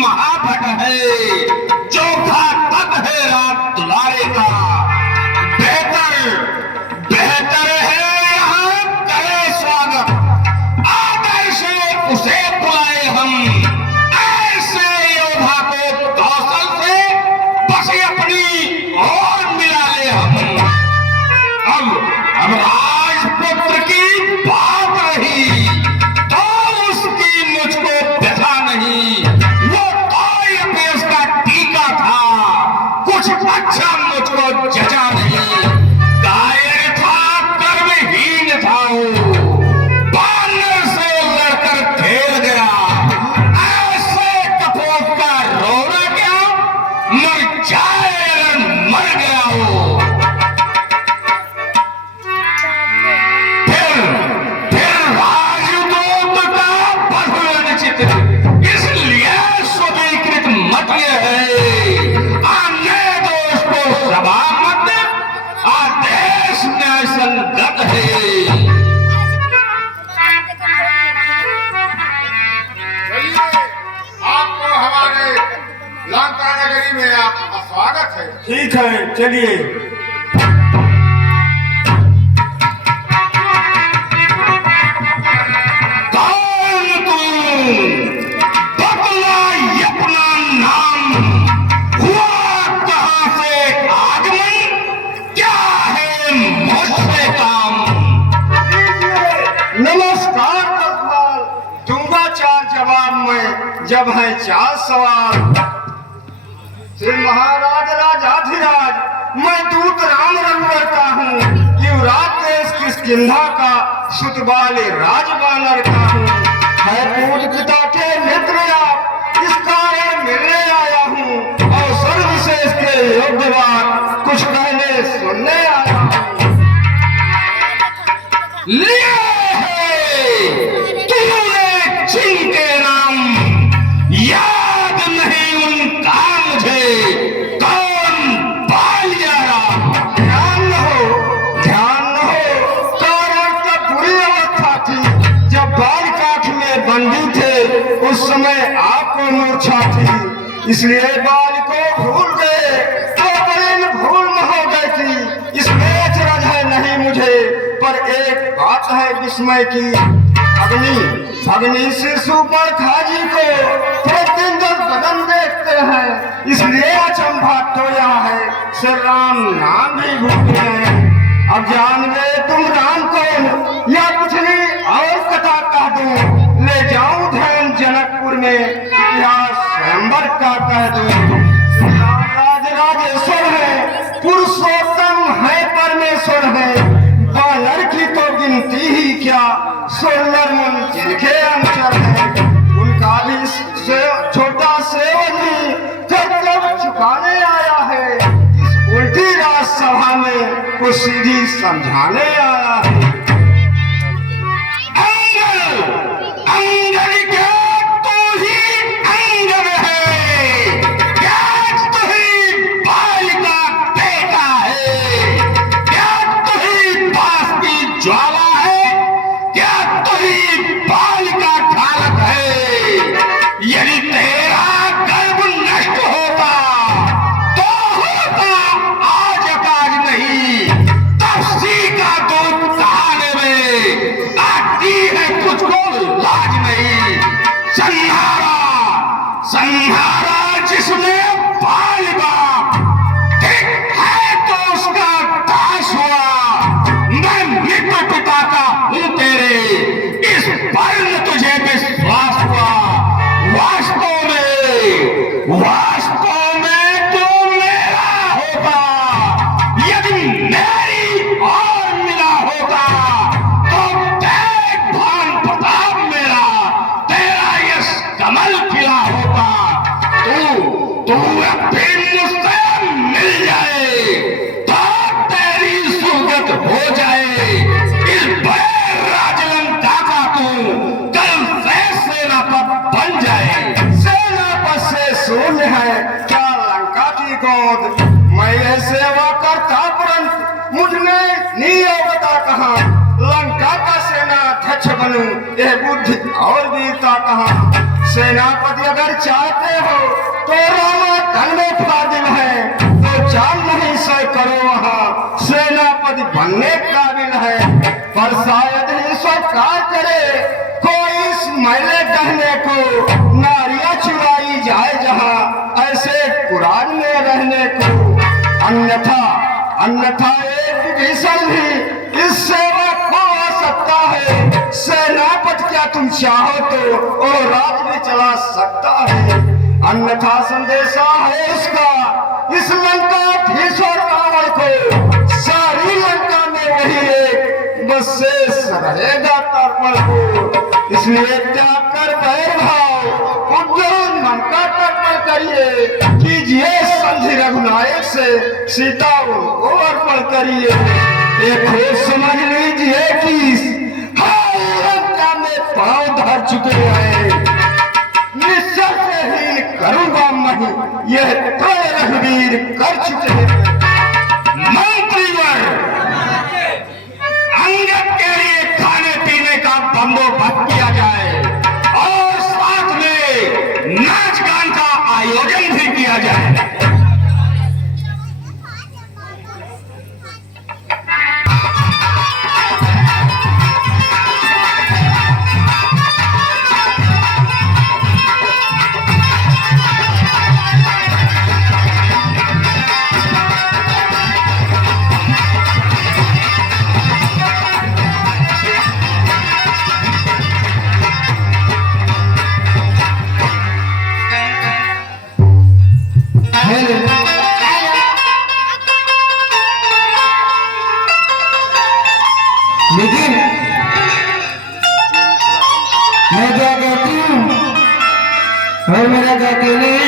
महाभट है, चौथा तक है रात दुलारे का। बेहतर बेहतर है यहाँ करे स्वागत, आदर से उसे बुलाए हम, ऐसे योद्धा को कौशल से बस अपनी और मिला ले हम। अब राजपुत्र की बात रही तो उसकी मुझको व्यथा नहीं, वो कोई अपने उसका टीका था, कुछ अच्छा मुझको जचा नहीं। कायर था, कर्महीन था, बानर से लड़कर खेल गया, ऐसे कपोत का रोना क्या, मर जाए अगर मर गया हो। इसलिए स्वीकृत मत है, अन्य दोष को सभा मत, आदेश न्याय संगत है। चलिए, आपको हमारे लंका नगरी में आपका स्वागत है। ठीक है, चलिए। नमस्कार रघुपाल, दूंगा 4 जवाब में, जब है 4 सवाल। श्री महाराज राजाधिराज, मैं दूत राम रघुवर का हूँ, युवराज देश किष्किंधा का, सुतबाले राजबानर का हूँ। है पूज पिता के मित्र आप, इस कारण मिलने आया हूँ, अवसर विशेष के योग्य बात कुछ कहने सुनने आया हूँ। तूने जिनके नाम याद नहीं उनका मुझे, कौन बालियारा? ध्यान न हो, कारण तब बुरी अवस्था थी, जब बाल काठ में बंदी थे, उस समय आपको मूर्छा थी, इसलिए बाल को भूल गए, तो बड़ी भूल न हो गई थी। इसमें अचरज है नहीं मुझे, पर एक बात है विस्मय की, अग्नि शिशु पर खाजी को प्रतिदिन जब बदन देखते हैं, इसलिए अचंभा टोया है, श्री राम नाम भी भूल गए। अब जान गए तुम राम को, या कुछ नहीं और कथा कह दूं, ले जाऊं ध्यान जनकपुर में, इतिहास स्वयंवर का कह दूं। राज राजेश्वर है, पुरुषोत्तम है, परमेश्वर है, बानर की तो गिनती ही क्या, 16 मन जिनके अंचल है, उनका भी छोटा सेवनी कर्तव्य चुकाने आया है, इस उल्टी राजसभा में कुछ सीधी समझाने आया है। अंगद क्या तू ही अंगद है, क्या तू ही बाल का बेटा है, क्या तू ही बास की ज्वाला है, क्या तू ही बाल का ढालक है। यदि तेरा गर्भ नष्ट होता तो होता आज काज नहीं, तब सी का दूध कहाने में आती है तुझको लाज नहीं। संहारा जिसने बाल बाप, ठीक है तो उसका दास हुआ। मैं मृत्यु पिता का हूं तेरे, इस पर न तुझे विश्वास हुआ। वास्तव में तू मेरा होता, यदि मेरी और मिला होता तो देख भान प्रताप मेरा, तेरा यश कमल खिला होता। तू अपने मुझसे मिल जाए तो तेरी सुगत हो जाए। इस बड़े राजलंका का तू कल से सेनापति बन जाए। सेनापति से शून्य है क्या लंका की गोद, मैं सेवा करता परंतु मुझमें नियोगता कहाँ, लंका का सेनाध्यक्ष बनूं यह बुद्धि और वीरता कहाँ। सेनापति अगर चाहते हो तो रामा धन में फाजिल है, तो जान नहीं सै करो वहाँ सेनापति बनने काबिल है। पर शायद ही स्वीकार करे कोई इस मैले कहने को, नारियां चुराई जाए जहाँ ऐसे कुरान में रहने को। अन्यथा अन्यथा एक विभीषण भी इस सेवा को आ सकता है। सेनापति क्या तुम चाहो तो वो राज भी चला सकता है। अन्यथा संदेशा है इसका इस लंकाधीश्वर रावण को, सारी लंका में वही एक बस शेष रहेगा तर्पण को। इसलिए त्याग कर बैर भाव उद्योग मन का तर्पण करिए, कीजिए संधि रघुनायक से सीता को अर्पण करिए। एक समझ लीजिए कि लंका में पांव धर चुके हैं, निश्चय से हीन करूंगा नहीं, यह त्रय रघुवीर कर चुके हैं। मंत्रीवर, अंगद के लिए खाने पीने का बंदोबस्त किया जाए और साथ में नाच गान का आयोजन भी किया जाए। लेकिन मैं क्या कहती हूँ और मेरा क्या कहने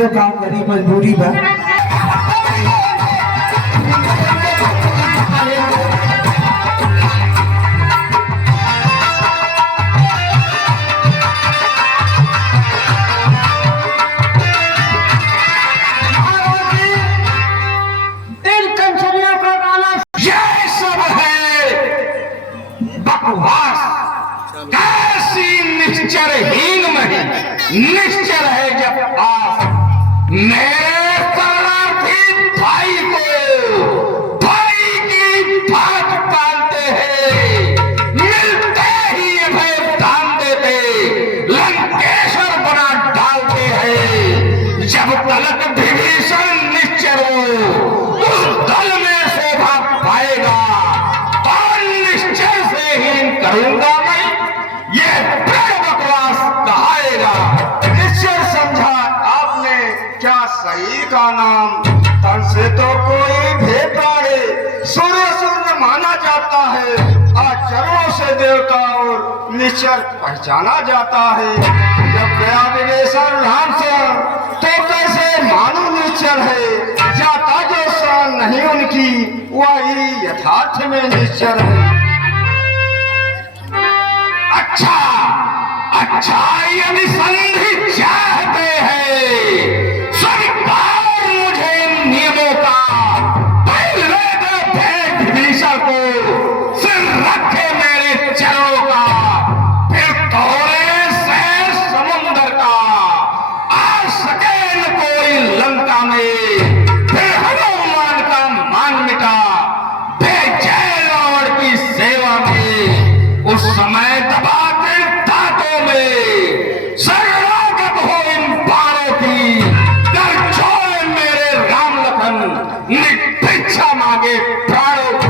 जो काम करी मजबूरी बा। कैसी निश्चरहीन नहीं निश्चर है जब आस मेरे शरणार्थी भाई को भाई की बात पालते हैं, मिलते ही भय दान देते लंकेश्वर बना डालते हैं। जब तलक विभीषण निश्चर हो उस दल में शोभा पाएगा, और निश्चय से ही करूंगा मैं ये बकवास कहाएगा। निश्चय समझा आपने क्या शरीर का नाम, तन से तो कोई भेद पाए सूर्य माना जाता है, आज चरणों से देवता और निश्चर पहचाना जाता है। जब गया विवेशन राम से तो कैसे मानो निश्चर है, जाता जो शान नहीं उनकी वही यथार्थ में निश्चर है। अच्छा अच्छा, यदि संधि चाहते हैं स्वीकार मुझे इन नियमों का, पहले तो भेद विभीषण को सिर रखे मेरे चरणों का, फिर तोड़े से समुद्र का आ सके न कोई लंका में, फिर हनुमान का मान मिटा जय रावण की सेवा में। उस समय दबाते दांतों में शरणागत हो इन बाणों की, कर छोड़े मेरे राम लखन निभिक्षा मांगे प्राणों की।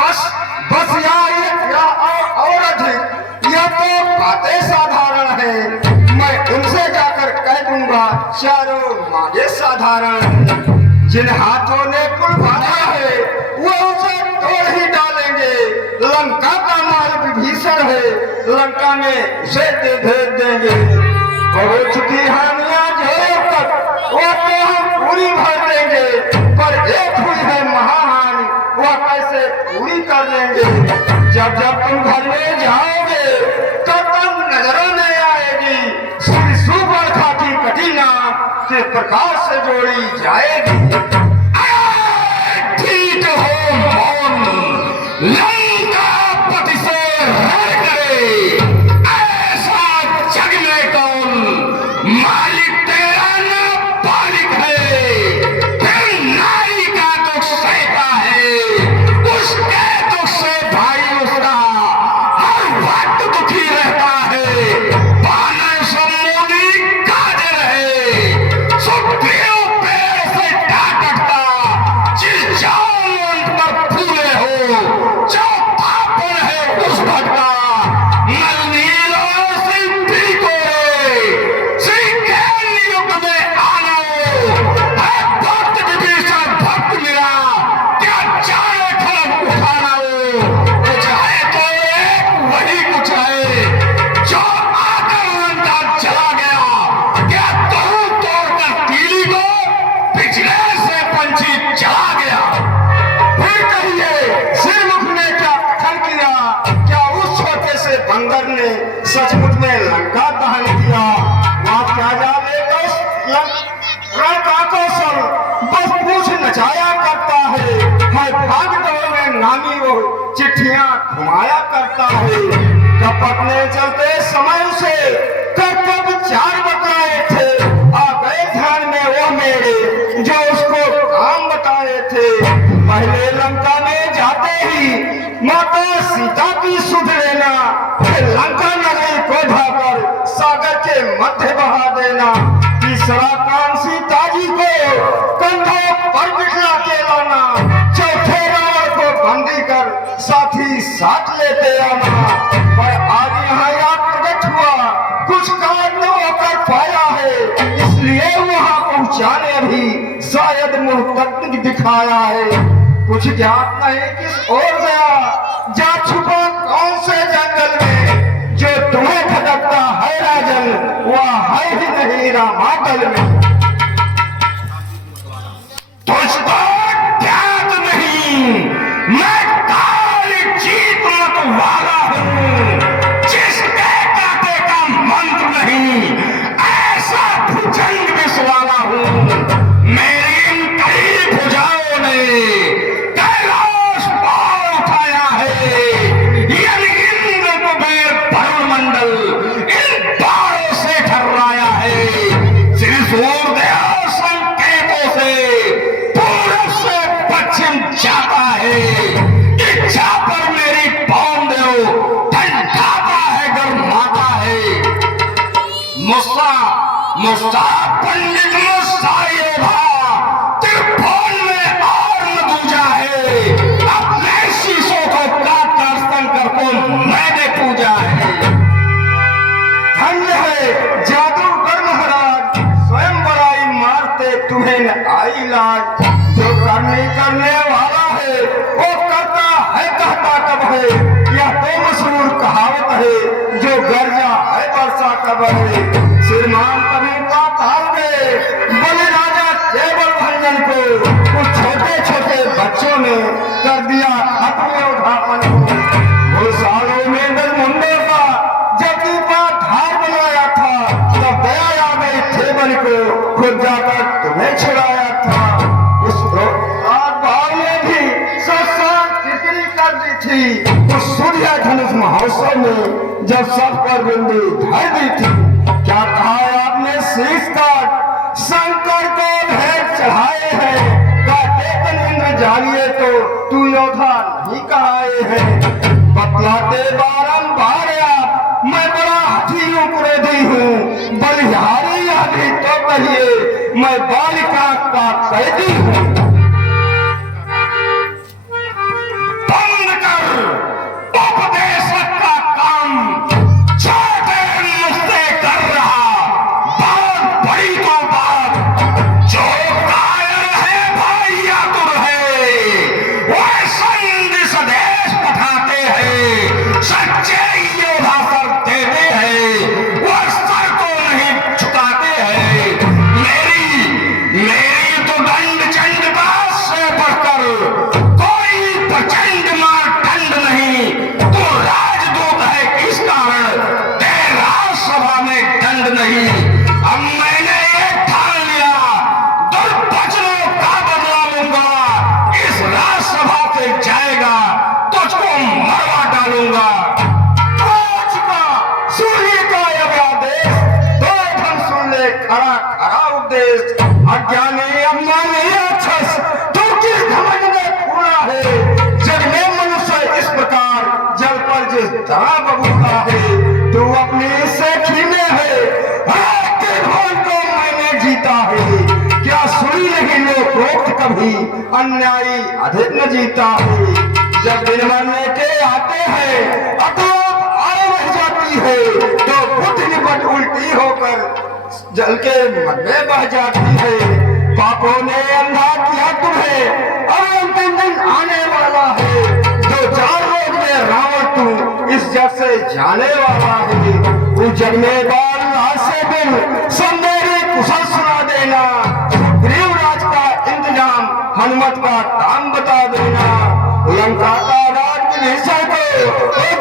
बस बस या और अधिक यह तो बातें साधारण है, मैं उनसे जाकर कह दूंगा चारों मांगे साधारण। जिन हाथों ने पुल बांधा है वो उसे तोड़ ही डालेंगे, लंका का माल विभीषण है, लंका में उसे दे भेज देंगे। और हो चुकी हानियां जो तक वो तो हम पूरी भर देंगे, पर एक हुई है महाहानि वह कैसे पूरी कर लेंगे। जब जब तुम घर में जाओगे तो तुम नजरों में आएगी सुबह की कटीना के प्रकार से जोड़ी जाएगी। ठीक हो मौन, लंकापति से रण करे, ऐसा जग में कौन मालिक तेरा न पालिक है। फिर नारी का दुख सहता है, उसके दुख से भाई उसका हर वक्त दुखी रहता है। बानर सम्मोदी काजर है, सुग्रीव पेड़ से डांटता, जिस जान पर फूले हो जो पापन है उस भटका। नलनील और सिद्धि को श्री ज्ञान युग में आना है भक्त विभीषण भक्त मेरा, क्या चाहे फल उठाना हो। कुछ है तो एक वही कुछ है जो आकर लंका चला गया, क्या तोड़ तोड़कर तीली को पिछले से पंछी चला गया। फिर कहिए सिरमुख ने क्या कथन किया, क्या उस छोटे से बंदर ने सचमुच में लंका दहन किया। वहाँ क्या जाने लंका कौशल बस पूछ नचाया करता है भाग दौड़ में नामी वो चिट्ठियां घुमाया करता है। कपटने चलते समय से कब चार बतलाए थे, आ गए ध्यान में वो मेरे जो उसको काम बताए थे। पहले लंका में जाते ही माता सीता की सुध लेना, फिर लंका नगरी को ढाकर सागर के मध्य बहा देना। तीसरा काम सीता जी को कंधों पर बिठला के लाना, चौथे रावण को बंदी कर साथी साथ लेते आना। पर आज यहाँ याद प्रकट हुआ कुछ काम न होकर पाया है, इसलिए वहाँ पहुँचाने भी शायद मुंह तक दिखाया है। कुछ ज्ञात नहीं किस ओर गया, जा छुपा कौन से जंगल में, जो तुम्हें खटकता है राजन, वह है ही नहीं रामाटल में। तुझको ध्यान नहीं, मैं काल जीत मत वाला हूँ, जिसके काटे का मंत्र नहीं, ऐसा भुजंग विषवाला हूँ। मेरी इन कई भुजाओं ने कैलाश पार उठाया है, यानी इंद्र कुबेर वरुण मंडल इन बाणों से ठर्राया है। श्री सूर्यदेव संकेतों से पूरब से पश्चिम जाता है, इच्छा पर मेरी पौंड ठंडाता है, गर्माता है। मुस्सा पंडित मुस्सा योधा त्रिभुवन में और न दूजा है, अपने शीशों को काट दर्शन कर को मैंने पूजा है। धन्य है जादूगर महाराज, स्वयं बड़ाई मारते तुम्हें न आई लाज। जो करने वाला है वो करता है, कहता कब है, यह तो मशहूर कहावत है, जो गर्जा है वर्षा कब है। श्रीमान कभी पाताल में बलि राजा केवल भंजन को, कुछ छोटे छोटे बच्चों ने कर दिया खत्म योद्धापन को। वो सालों में मुंडे का जब दीपा धार बनाया था, तब दया आ गई थे बलि को, खुद जाकर तुम्हें छुड़ाया था। उस भाव में भी टिकरी कर दी थी उस सूर्य धनुष महोत्सव में, जब सब पर बिंदु धर दी थी। क्या कहा आपने शीश काट शंकर को भेंट चढ़ाए हैं, काटे तन इंद्र जानिए तो तू योद्धा नहीं कहाए हैं। बतलाते बारंबार आप मैं बड़ा हठीयों क्रोधी हूँ, बलिहारी आदि तो कहिए मैं बालिका का कैदी हूँ। बंद कर उपदेशक का काम, छोटे मुझसे कर रहा बात बड़ी तो बात। जो कायर है भाई आतुर है, वह संदेश देश पठाते हैं, सच्चे योद्धा सर देते हैं, वह सर को नहीं झुकाते हैं। मेरी तो दंड चंडता से बढ़कर कोई प्रचंड मार दंड नहीं। तो राजदूत है किस कारण तेरा सभा में दंड नहीं। अब मैंने ये ठान लिया, दुर्वचनों का बदला लूंगा, इस राजसभा से जाएगा तुझको मरवा डालूंगा। सूर्य का यह आदेश, तो हम सुन ले खरा खरा उपदेश। अज्ञानी अज्ञानी राक्षस, तू किस घमंड में पूरा है, जग में मनुष्य इस प्रकार जल पर जिस तरह बबूता है। तू अपनी सेठी में है, त्रिभुवन को मैंने जीता है। क्या सुनी नहीं लोकोक्त कभी, अन्यायी अधिक न जीता है। जब दिन मरने के आते हैं अतोप आए बह जाती है, तो बुद्ध निपट उल्टी होकर जल के मन में बह जाती है। पापों ने अंधा किया तुम्हें, अब अंतिम दिन आने वाला है। जो 4 रोज में रावण तू इस जग से जाने वाला है। उस जगने वाला से बिन सब मेरी कुशल सुना देना। ग्रीवराज का इंतजाम हनुमत का काम बता देना। लंका का राज विभीषण को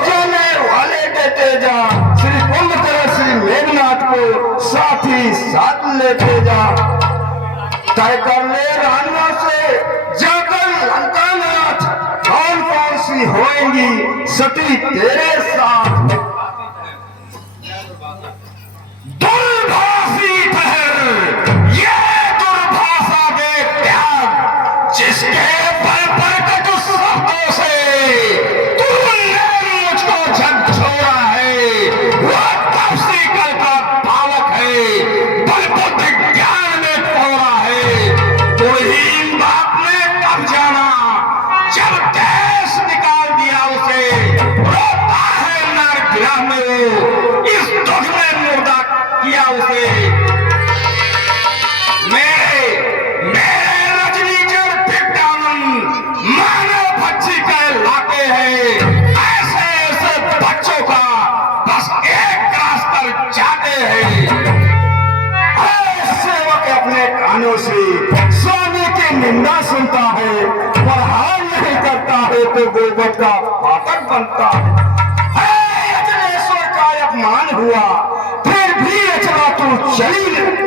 जाने वाले देते जा। श्री कुंभकर्ण श्री मेघनाथ को साथ ही साथ लेते जा। तय कर ले रानियों से जाकर लंकानाथ, कौन कौन सी होएंगी सती तेरे साथ। दुर्भाषी ठहर, ये दुर्भाषा दे त्याग, जिसके बल पर कटु शब्दों से तूने मुझको झकझोरा है। वह तपसी कल का पावक है, बल बुद्धि ज्ञान में कोरा है। तुरहीन बाप ने कब जाना, जब देश निकाल दिया उसे, रोता है नर स्वामी की निंदा सुनता है, प्रहार नहीं करता है तो गोबर का फाटक बनता है। अचलेश्वर का अपमान हुआ, फिर भी अचला तू चली नहीं।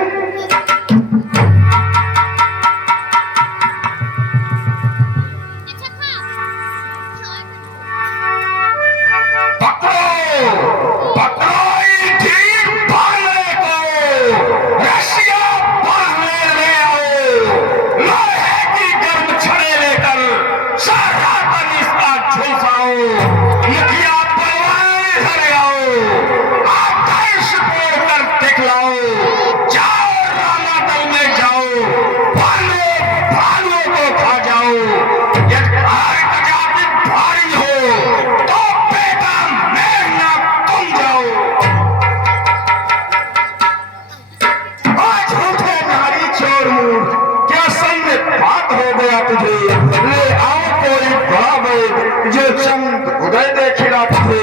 जो चंद उदय देखिला थे,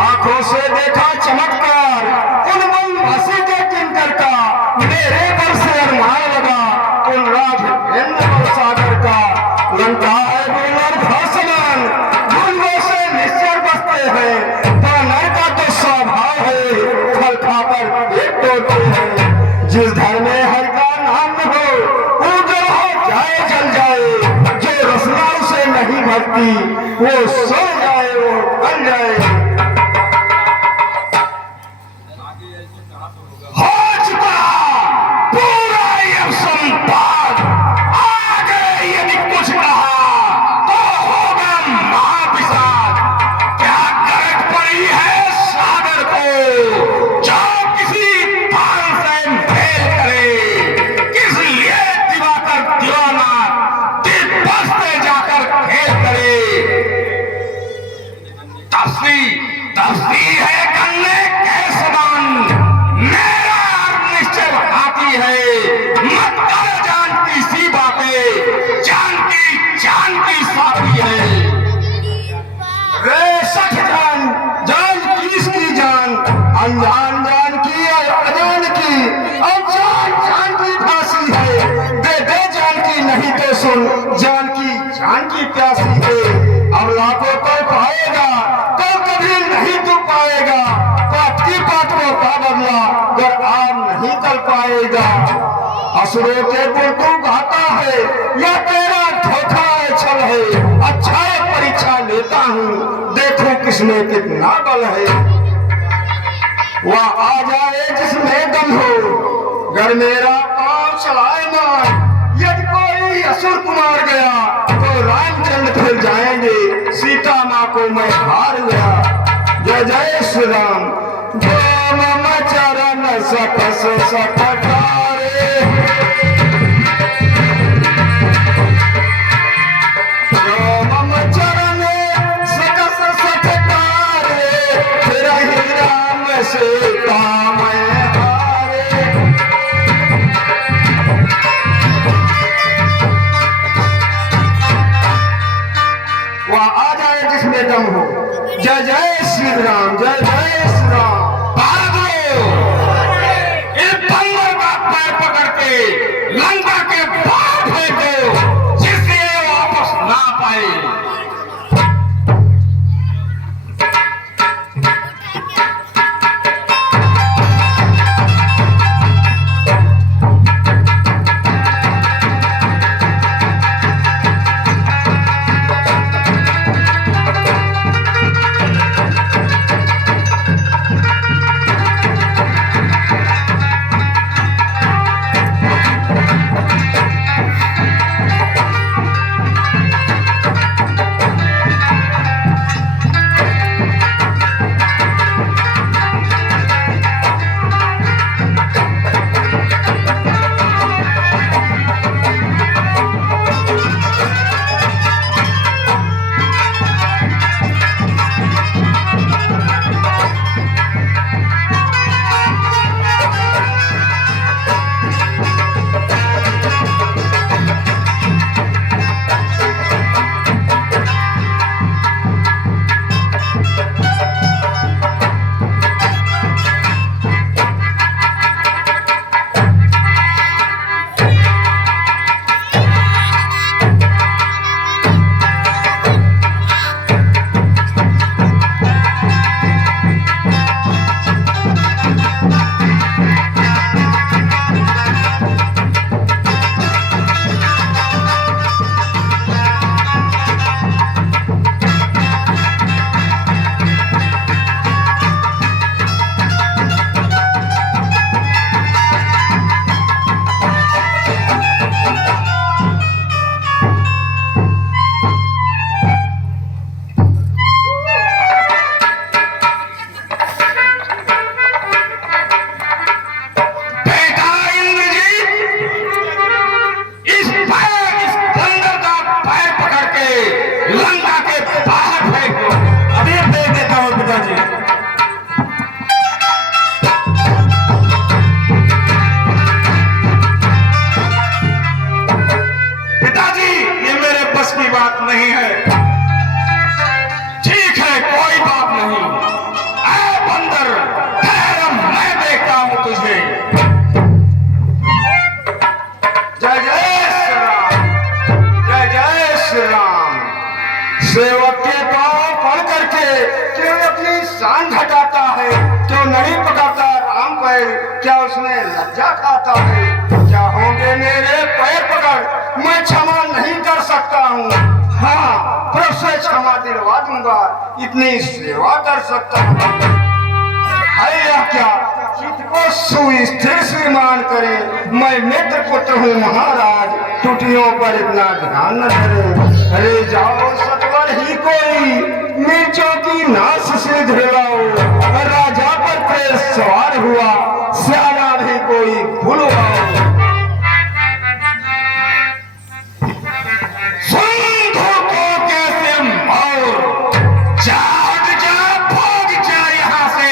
आंखों से देखा चमत्कार, उन वनवासी के किंकर का मेरे पर से अरमान लगा, उन राघवेंद्र सागर का लंका है बुलर भाषमान, भूलों से निश्चर बसते हैं, बानर का तो स्वभाव है, फल खाकर पेट तोड़ते हैं। जिस घर में हर का नाम न हो, उजड़ हो जाए जल जाए, जो रसना उसे नहीं भरती वो सो जाए, वो बन जाए। हो चुका पूरा ये संपाद, आगे यदि कुछ कहा तो होगा महाविषाद। क्या गरज पड़ी है सागर को, जो किसी तार से मेल करे, किस लिए दिवाकर दीवाना दिवस पे जाकर खेल करे। तपसी है कन्ने के समान, मेरा निश्चय हाथी है, मत कर जान की सी बातें, जान की साथी है। रे सठ जान किसकी जान, अनजान जान की और अजान की, अब जान की फांसी है, दे जान की नहीं तो सुन, जान की प्यासी है। अब लाखों तो पाएगा, तो कभी नहीं तू पाएगा, पाप की बात में का बदला अगर आम नहीं कर पाएगा। असुरों के गुण तू गाता है, या तेरा धोखा है, छल है, अच्छा परीक्षा लेता हूँ, देखो किसमें कितना बल है। वह आ जाए जिसमें दम हो, घर मेरा काम चलाए मान, यदि कोई असुर कुमार गया तो रामचंद्र फिर जाएंगे, सीता माँ को मैं हार गया। जय जय श्री राम। जो मम चरण सतस सतकारे, जो मम चरण सकस सतकारे, फिर ही राम सीता मैं हारे। वह आ जाए जिसमें दम हो। जय जय श्री राम, जय जय श्री राम। इस बंदर का पैर पकड़ के लंका के पार फेंको, जिससे वापस ना पाए। की बात नहीं है। ठीक है, कोई बात नहीं। ऐ बंदर, ठहर, मैं देखता हूं तुझे। जय जय श्री राम, जय जय श्री राम। सेवक के पांव पड़ करके क्यों अपनी शान घटाता है? क्यों नहीं पकाता राम पैर? क्या उसमें लज्जा खाता है? क्या होंगे मेरे पैर पकड़? मैं क्षमा नहीं कर सकता हूँ। हाँ, प्रभु से क्षमा दिलवा दूंगा, इतनी सेवा कर सकता हूँ। है या क्या चित्त को सुस्थिर श्रीमान करे? मैं मित्र पुत्र हूँ महाराज, टूटियों पर इतना ध्यान न धरे। अरे जाओ सतवर ही कोई, मिर्चों की नाश से धुलाओ। राजा पर प्रेस सवार हुआ, श्याला भी कोई भूलवाओ। सुन धोखों कैसे मार, जाग जा, भाग जा यहाँ से,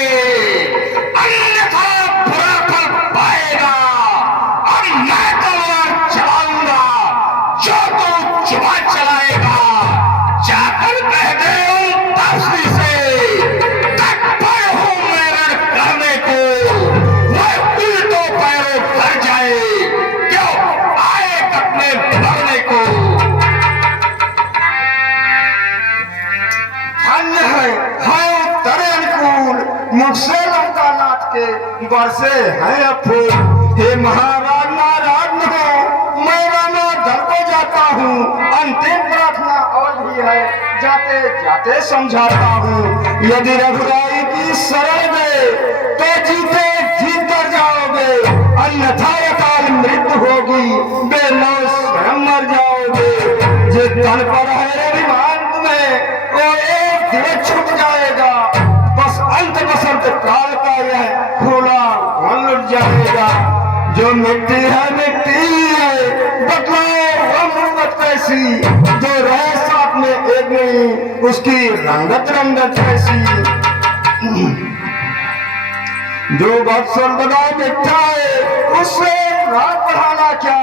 अन्यथा बुरा फल पाएगा। अब मैं तलवार चलाऊंगा, जो तू जुबान चलाएगा जाकर कह दे उन दासी से, तत्पर हूं मैं रण करने को। वह उल्टों पैरों कर जाए, क्यों आए अपने मरने को। धन्य है उत्तर अनुकूल, मुख से लंका नाथ के बरसे हैं अब फूल। हे महाराज नाराज न हो, मैं रामा दर को जाता हूँ। अंतिम प्रार्थना और भी है, जाते जाते समझाता हूँ। यदि रघुराई की शरण गए तो जीते जीत कर जाओगे, अन्यथा अकाल मृत्यु होगी, बेनौ स्वयं मर जाओगे। जिस तन पर है अभिमान तुम्हें, वो एक दिन छूट जाएगा। बस अंत बसंत काल का यह खुला वन लुट जाएगा। जो मिट्टी है मिट्टी है, बतलाओ वह मूरत कैसी? जो रहे साथ में एक नहीं, उसकी रंगत रंगत कैसी? जो बक्सर बना मिठा है, उससे रात बढ़ाना क्या?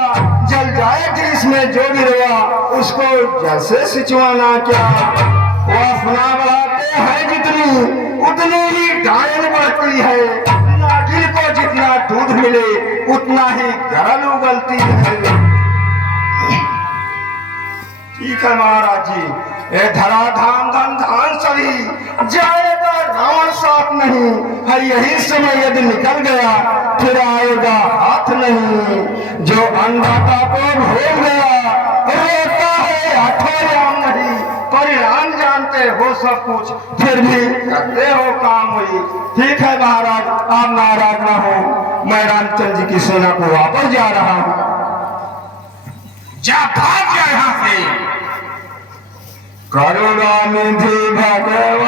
जल जाए ग्रीस में जो गिरवा, उसको जैसे सिंचवाना क्या? वासना बढ़ाते हैं जितनी, उतनी ही डायन बढ़ती है। नागिन को जितना दूध मिले, उतना ही गरल उगलती है। ठीक है महाराज जी, ये धरा धाम धन धान सभी जाएगा, रावण साथ नहीं है। यही समय यदि निकल गया, फिर आएगा हाथ नहीं। जो अन्नदाता को भूल गया, रोता है हाथों राम नहीं। परिणाम जानते हो सब कुछ, फिर भी करते हो काम वही। ठीक है महाराज, आप नाराज न हो, मैं रामचंद्र जी की सेना को वापस जा रहा हूँ। जा, भाग जा यहाँ से। करुणा निधि भगवान